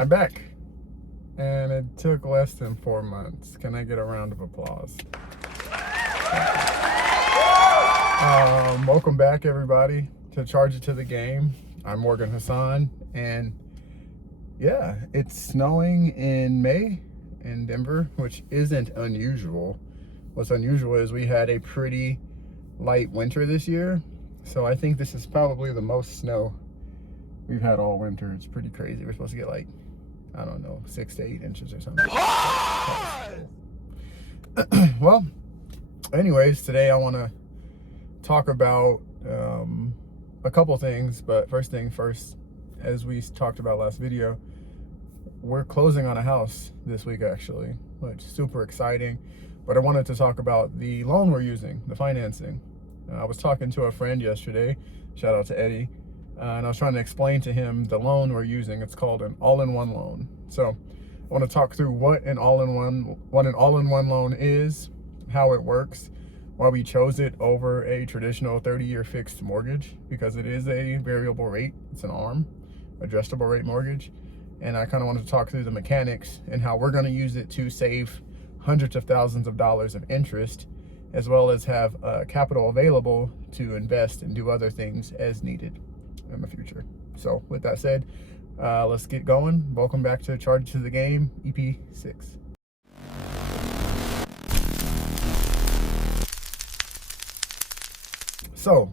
I'm back, and it took less than 4 months. Can I get a round of applause? Welcome back, everybody, to Charge It to the Game. I'm Morgan Hassan, and yeah, it's snowing in May in Denver, which isn't unusual. What's unusual is we had a pretty light winter this year, so I think this is probably the most snow we've had all winter. It's pretty crazy. We're supposed to get like, I don't know, 6 to 8 inches or something. Well, anyways, today I want to talk about a couple things, but first thing first, as we talked about last video, we're closing on a house this week actually, which is super exciting. But I wanted to talk about the loan we're using, the financing. I was talking to a friend yesterday, shout out to Eddie, and I was trying to explain to him the loan we're using. It's called an all-in-one loan. So I want to talk through what an all-in-one loan is, how it works, why we chose it over a traditional 30-year fixed mortgage, because it is a variable rate. It's an ARM, adjustable rate mortgage. And I kind of wanted to talk through the mechanics and how we're going to use it to save hundreds of thousands of dollars of interest, as well as have capital available to invest and do other things as needed in the future. So with that said, let's get going. Welcome back to Charge It to the Game, EP 6. So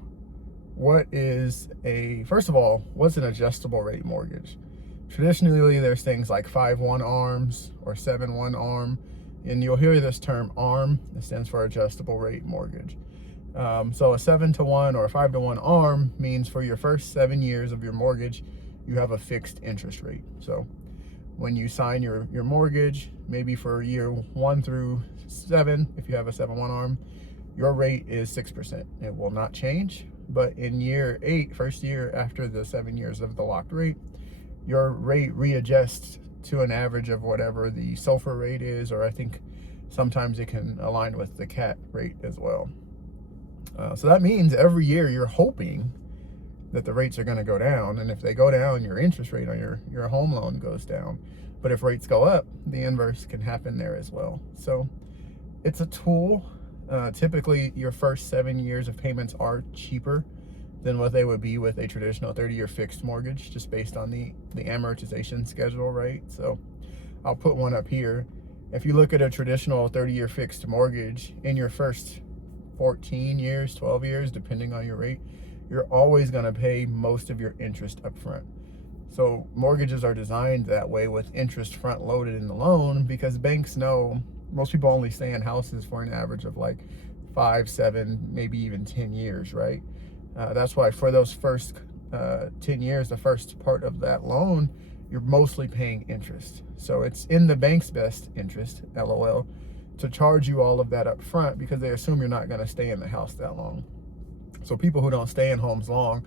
first of all, what's an adjustable rate mortgage? Traditionally, there's things like 5/1 ARMs or 7/1 ARM, and you'll hear this term ARM. It stands for adjustable rate mortgage. So a 7-to-1 or a 5-to-1 ARM means for your first 7 years of your mortgage, you have a fixed interest rate. So when you sign your mortgage, maybe for year 1 through 7, if you have a 7/1 ARM, your rate is 6%. It will not change. But in year 8, first year after the 7 years of the locked rate, your rate readjusts to an average of whatever the SOFR rate is, or I think sometimes it can align with the CAT rate as well. So that means every year you're hoping that the rates are going to go down, and if they go down, your interest rate on your home loan goes down. But if rates go up, the inverse can happen there as well. So it's a tool. Typically, your first 7 years of payments are cheaper than what they would be with a traditional 30-year fixed mortgage, just based on the amortization schedule, right? So I'll put one up here. If you look at a traditional 30-year fixed mortgage, in your first 14 years, 12 years, depending on your rate, you're always going to pay most of your interest up front. So mortgages are designed that way, with interest front loaded in the loan, because banks know most people only stay in houses for an average of like 5, 7, maybe even 10 years, right? That's why for those first 10 years, the first part of that loan, you're mostly paying interest. So it's in the bank's best interest, LOL, to charge you all of that up front, because they assume you're not going to stay in the house that long. So people who don't stay in homes long,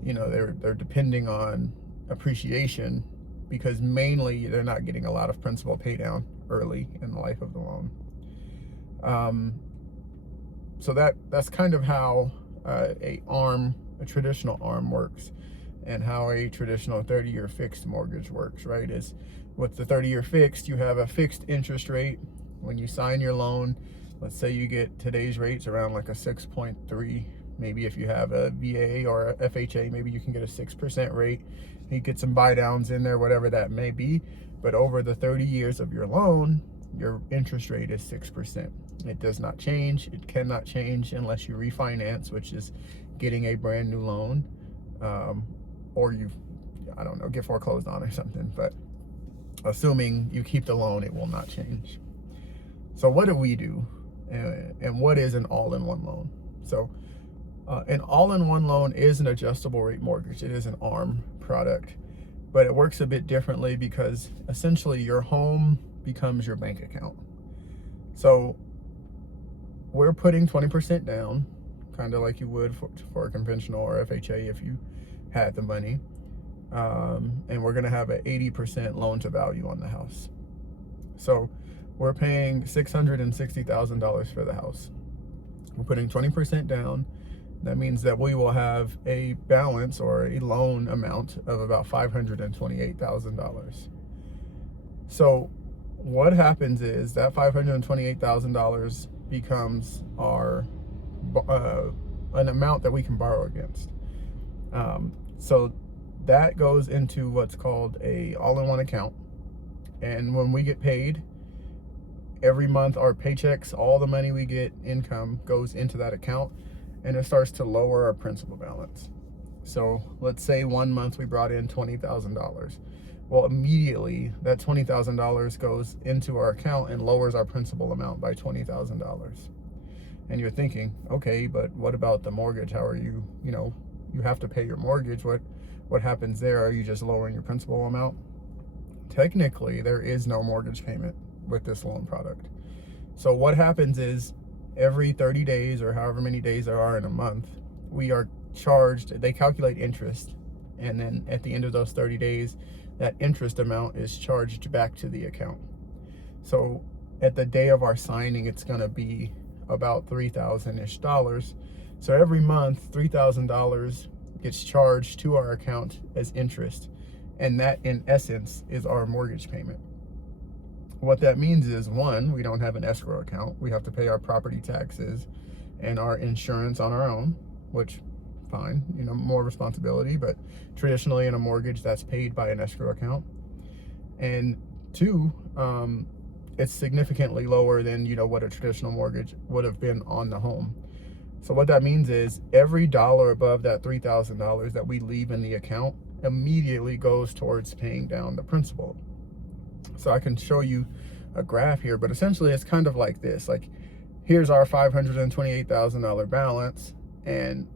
you know, they're depending on appreciation, because mainly they're not getting a lot of principal pay down early in the life of the loan. So that's kind of how a traditional ARM works, and how a traditional 30-year fixed mortgage works, right? Is with the 30-year fixed, you have a fixed interest rate. When you sign your loan, let's say you get today's rates around like a 6.3. Maybe if you have a VA or a FHA, maybe you can get a 6% rate. You get some buy downs in there, whatever that may be. But over the 30 years of your loan, your interest rate is 6%. It does not change. It cannot change unless you refinance, which is getting a brand new loan, or you, I don't know, get foreclosed on or something. But assuming you keep the loan, it will not change. So what do we do? And what is an all-in-one loan? So an all-in-one loan is an adjustable rate mortgage. It is an ARM product, but it works a bit differently, because essentially your home becomes your bank account. So we're putting 20% down, kind of like you would for a conventional or FHA if you had the money. And we're going to have an 80% loan to value on the house. So we're paying $660,000 for the house. We're putting 20% down. That means that we will have a balance or a loan amount of about $528,000. So what happens is that $528,000 becomes our an amount that we can borrow against. So that goes into what's called a all-in-one account. And when we get paid, every month our paychecks, all the money we get, income, goes into that account, and it starts to lower our principal balance. So let's say one month we brought in $20,000. Well, immediately that $20,000 goes into our account and lowers our principal amount by $20,000. And you're thinking, okay, but what about the mortgage? How are you, you have to pay your mortgage. What happens there? Are you just lowering your principal amount? Technically, there is no mortgage payment with this loan product. So what happens is every 30 days or however many days there are in a month, we are charged, they calculate interest. And then at the end of those 30 days, that interest amount is charged back to the account. So at the day of our signing, it's going to be about $3,000-ish. So every month, $3,000 gets charged to our account as interest. And that, in essence, is our mortgage payment. What that means is, one, we don't have an escrow account. We have to pay our property taxes and our insurance on our own, which, fine, more responsibility, but traditionally in a mortgage, that's paid by an escrow account. And two, it's significantly lower than, what a traditional mortgage would have been on the home. So what that means is every dollar above that $3,000 that we leave in the account immediately goes towards paying down the principal. So I can show you a graph here, but essentially it's kind of like this. Like, here's our $528,000 balance, and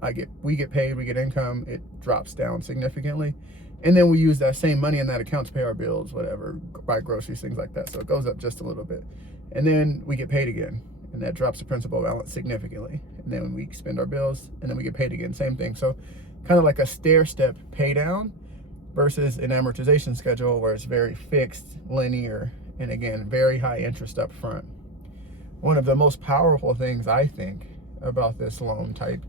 we get paid, we get income, it drops down significantly. And then we use that same money in that account to pay our bills, whatever, buy groceries, things like that. So it goes up just a little bit. And then we get paid again, and that drops the principal balance significantly. And then we spend our bills, and then we get paid again, same thing. So kind of like a stair-step pay down versus an amortization schedule where it's very fixed, linear, and again, very high interest up front. One of the most powerful things I think about this loan type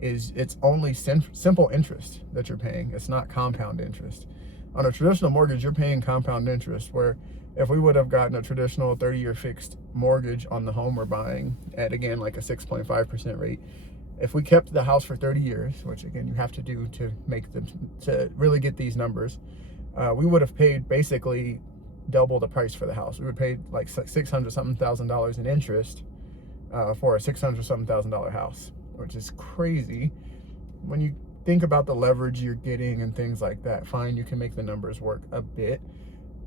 is it's only simple interest that you're paying. It's not compound interest. On a traditional mortgage, you're paying compound interest, where if we would have gotten a traditional 30-year fixed mortgage on the home we're buying at, again, like a 6.5% rate, if we kept the house for 30 years, which again you have to do to really get these numbers, we would have paid basically double the price for the house. We would pay like $600,000 in interest for a $600,000 house, which is crazy. When you think about the leverage you're getting and things like that, fine, you can make the numbers work a bit.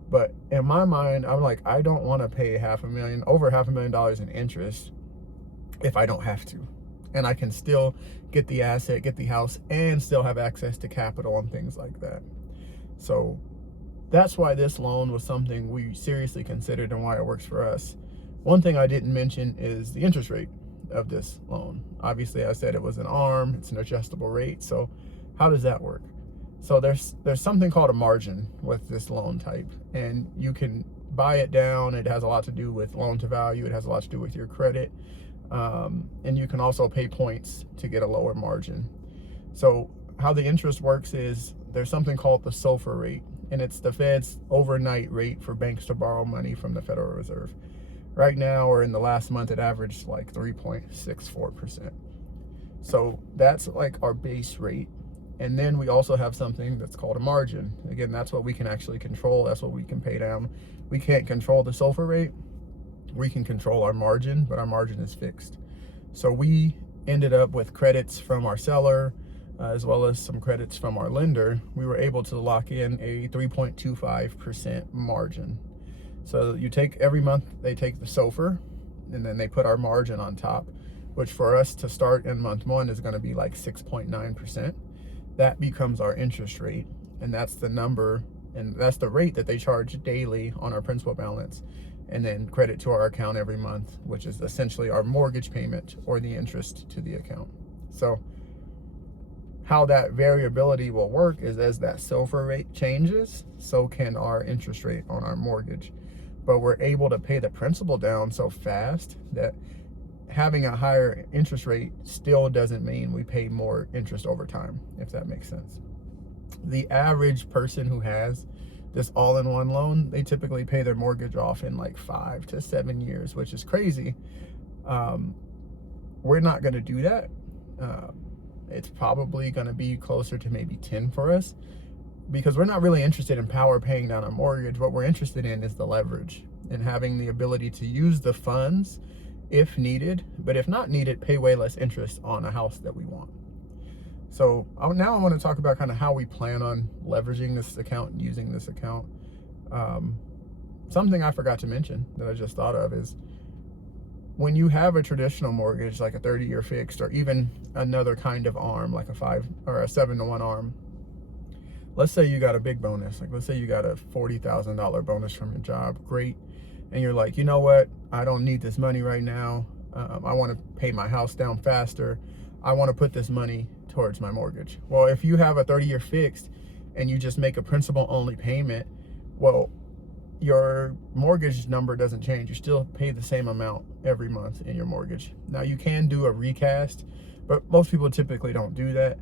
But in my mind, I'm like, I don't want to pay over $500,000 in interest if I don't have to. And I can still get the asset, get the house, and still have access to capital and things like that. So that's why this loan was something we seriously considered and why it works for us. One thing I didn't mention is the interest rate of this loan. Obviously, I said it was an ARM, it's an adjustable rate. So how does that work? So there's something called a margin with this loan type, and you can buy it down. It has a lot to do with loan to value. It has a lot to do with your credit. And you can also pay points to get a lower margin. So how the interest works is there's something called the SOFR rate, and it's the Fed's overnight rate for banks to borrow money from the Federal Reserve. Right now, or in the last month, it averaged like 3.64%. So that's like our base rate. And then we also have something that's called a margin. Again, that's what we can actually control. That's what we can pay down. We can't control the SOFR rate. We can control our margin, but our margin is fixed. So we ended up with credits from our seller, as well as some credits from our lender. We were able to lock in a 3.25% margin. So you take every month, they take the SOFR, and then they put our margin on top, which for us to start in month one is going to be like 6.9%. That becomes our interest rate, and that's the number, and that's the rate that they charge daily on our principal balance, and then credit to our account every month, which is essentially our mortgage payment or the interest to the account. So how that variability will work is as that SOFR rate changes, so can our interest rate on our mortgage. But we're able to pay the principal down so fast that having a higher interest rate still doesn't mean we pay more interest over time, if that makes sense. The average person who has this all-in-one loan, they typically pay their mortgage off in like 5 to 7 years, which is crazy. We're not going to do that. It's probably going to be closer to maybe 10 for us, because we're not really interested in power paying down our mortgage. What we're interested in is the leverage and having the ability to use the funds if needed, but if not needed, pay way less interest on a house that we want. So now I want to talk about kind of how we plan on leveraging this account and using this account. Something I forgot to mention that I just thought of is, when you have a traditional mortgage, like a 30-year fixed, or even another kind of ARM, like a 5 or a 7-to-1 ARM, let's say you got a big bonus, like let's say you got a $40,000 bonus from your job, great. And you're like, you know what? I don't need this money right now. I want to pay my house down faster. I want to put this money towards my mortgage. Well, if you have a 30-year fixed and you just make a principal only payment, well, your mortgage number doesn't change. You still pay the same amount every month in your mortgage. Now you can do a recast, but most people typically don't do that.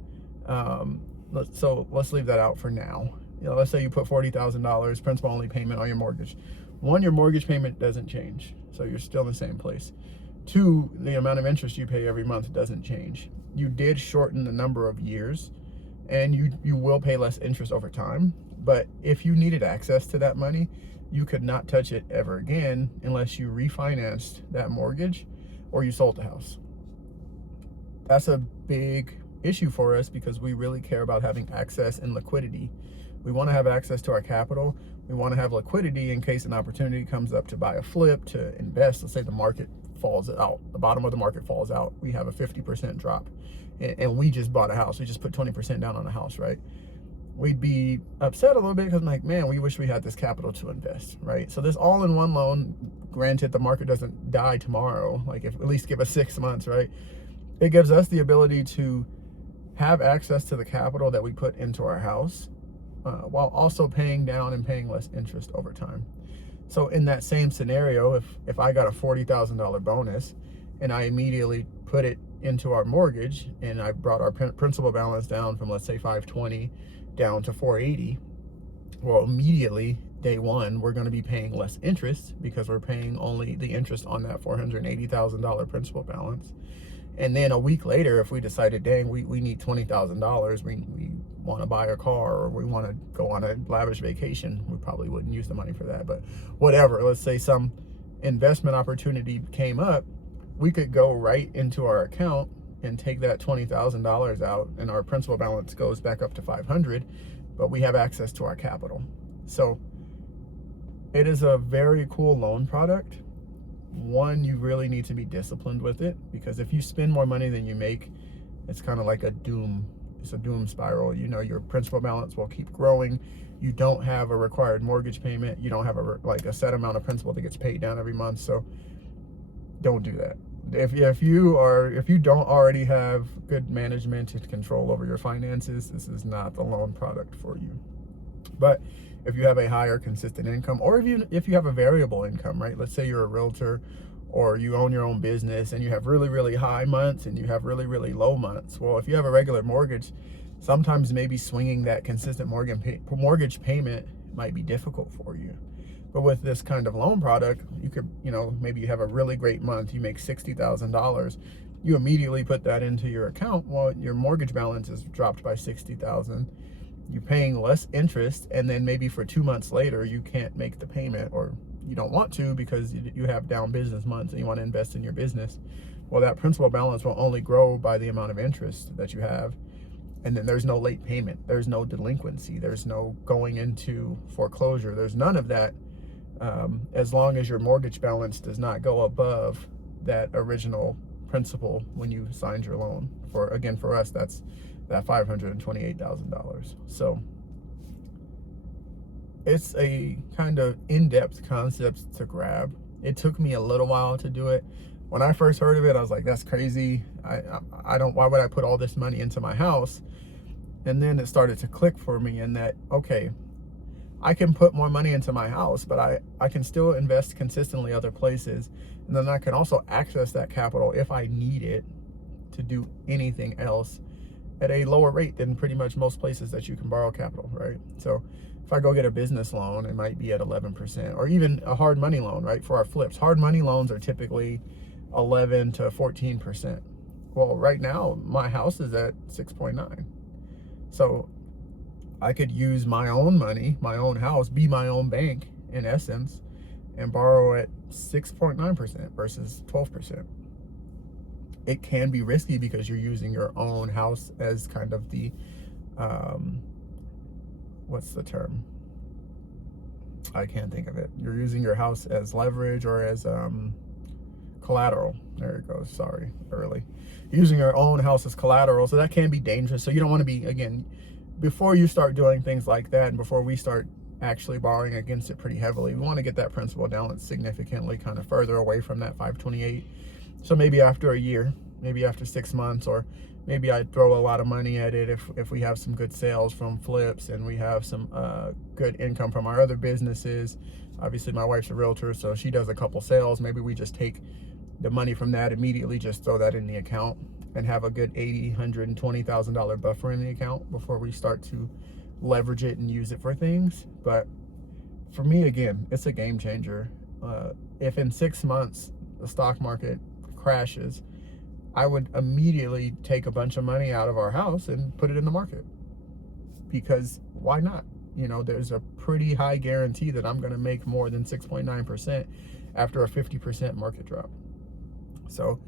So let's leave that out for now. Let's say you put $40,000 principal only payment on your mortgage. 1, your mortgage payment doesn't change, so you're still in the same place. 2, the amount of interest you pay every month doesn't change. You did shorten the number of years, and you will pay less interest over time. But if you needed access to that money, you could not touch it ever again unless you refinanced that mortgage or you sold the house. That's a big issue for us because we really care about having access and liquidity. We want to have access to our capital. We want to have liquidity in case an opportunity comes up to buy a flip, to invest. Let's say the market falls out, the bottom of the market falls out. We have a 50% drop and we just bought a house. We just put 20% down on a house, right? We'd be upset a little bit because I'm like, man, we wish we had this capital to invest, right? So this all-in-one loan, granted the market doesn't die tomorrow, like if at least give us 6 months, right? It gives us the ability to have access to the capital that we put into our house while also paying down and paying less interest over time. So in that same scenario, if I got a $40,000 bonus and I immediately put it into our mortgage and I brought our principal balance down from, let's say, 520 down to 480, well, immediately day one we're going to be paying less interest because we're paying only the interest on that $480,000 principal balance. And then a week later, if we decided, dang, we need $20,000, we want to buy a car or we want to go on a lavish vacation, we probably wouldn't use the money for that, but whatever, let's say some investment opportunity came up, we could go right into our account and take that $20,000 out and our principal balance goes back up to 500, but we have access to our capital. So it is a very cool loan product. One, you really need to be disciplined with it, because if you spend more money than you make, it's kind of like it's a doom spiral. Your principal balance will keep growing. You don't have a required mortgage payment. You don't have a set amount of principal that gets paid down every month. So don't do that. If you don't already have good management and control over your finances, this is not the loan product for you. But if you have a higher consistent income, or if you have a variable income, right? Let's say you're a realtor or you own your own business and you have really, really high months and you have really, really low months. Well, if you have a regular mortgage, sometimes maybe swinging that consistent mortgage payment might be difficult for you. But with this kind of loan product, you could, maybe you have a really great month, you make $60,000, you immediately put that into your account. Well, your mortgage balance is dropped by $60,000. You're paying less interest, and then maybe for 2 months later you can't make the payment, or you don't want to because you have down business months and you want to invest in your business. Well, that principal balance will only grow by the amount of interest that you have, and then there's no late payment, there's no delinquency, there's no going into foreclosure, there's none of that, as long as your mortgage balance does not go above that original principal when you signed your loan. For us, that's that $528,000. So it's a kind of in-depth concept to grab. It took me a little while to do it. When I first heard of it, I was like, that's crazy. Why would I put all this money into my house? And then it started to click for me in that, okay, I can put more money into my house, but I can still invest consistently other places. And then I can also access that capital if I need it to do anything else at a lower rate than pretty much most places that you can borrow capital, right? So If I go get a business loan, it might be at 11%, or even a hard money loan, right? For our flips, hard money loans are typically 11 to 14%. Well, right now my house is at 6.9. So I could use my own money, my own house, be my own bank in essence, and borrow at 6.9% versus 12%. It can be risky because you're using your own house as kind of the, what's the term? I can't think of it. You're using your house as leverage or as collateral. There it goes. Sorry, early. Using your own house as collateral. So that can be dangerous. So you don't want to be, again, before you start doing things like that, and before we start actually borrowing against it pretty heavily, we want to get that principal down significantly kind of further away from that 528. So maybe after a year, maybe after 6 months, or maybe I throw a lot of money at it if we have some good sales from flips and we have some good income from our other businesses. Obviously my wife's a realtor, so she does a couple sales. Maybe we just take the money from that immediately, just throw that in the account and have a good $80,000, $120,000 buffer in the account before we start to leverage it and use it for things. But for me, again, it's a game changer. If in 6 months the stock market crashes, I would immediately take a bunch of money out of our house and put it in the market, because why not? You know, there's a pretty high guarantee that I'm going to make more than 6.9% after a 50% market drop. So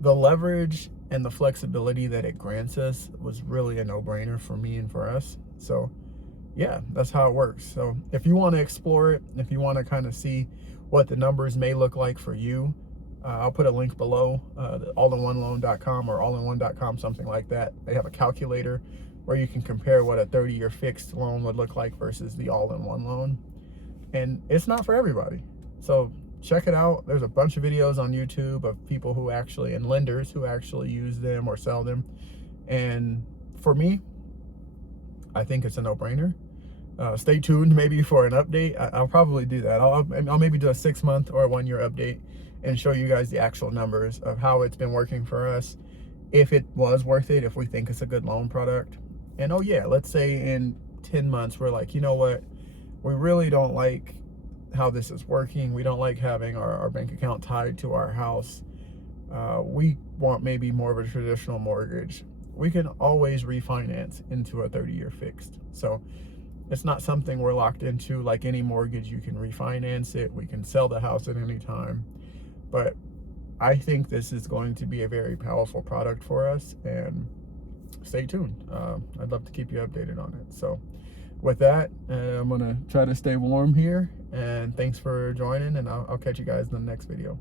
the leverage and the flexibility that it grants us was really a no-brainer for me and for us. So yeah, that's how it works. So if you want to explore it, if you want to kind of see what the numbers may look like for you, I'll put a link below, allinOneLoan.com or allinone.com, something like that. They have a calculator where you can compare what a 30-year fixed loan would look like versus the all-in-one loan. And it's not for everybody. So check it out. There's a bunch of videos on YouTube of people who actually, and lenders who actually use them or sell them. And for me, I think it's a no-brainer. Stay tuned maybe for an update. I'll probably do that. I'll maybe do a 6-month or a 1-year update and show you guys the actual numbers of how it's been working for us, if it was worth it, if we think it's a good loan product. And oh yeah, let's say in 10 months we're like, you know what, we really don't like how this is working. We don't like having our bank account tied to our house. We want maybe more of a traditional mortgage. We can always refinance into a 30-year fixed. So it's not something we're locked into like any mortgage. You can refinance it. We can sell the house at any time. But I think this is going to be a very powerful product for us, and stay tuned. I'd love to keep you updated on it. So with that, I'm going to try to stay warm here, and thanks for joining, and I'll catch you guys in the next video.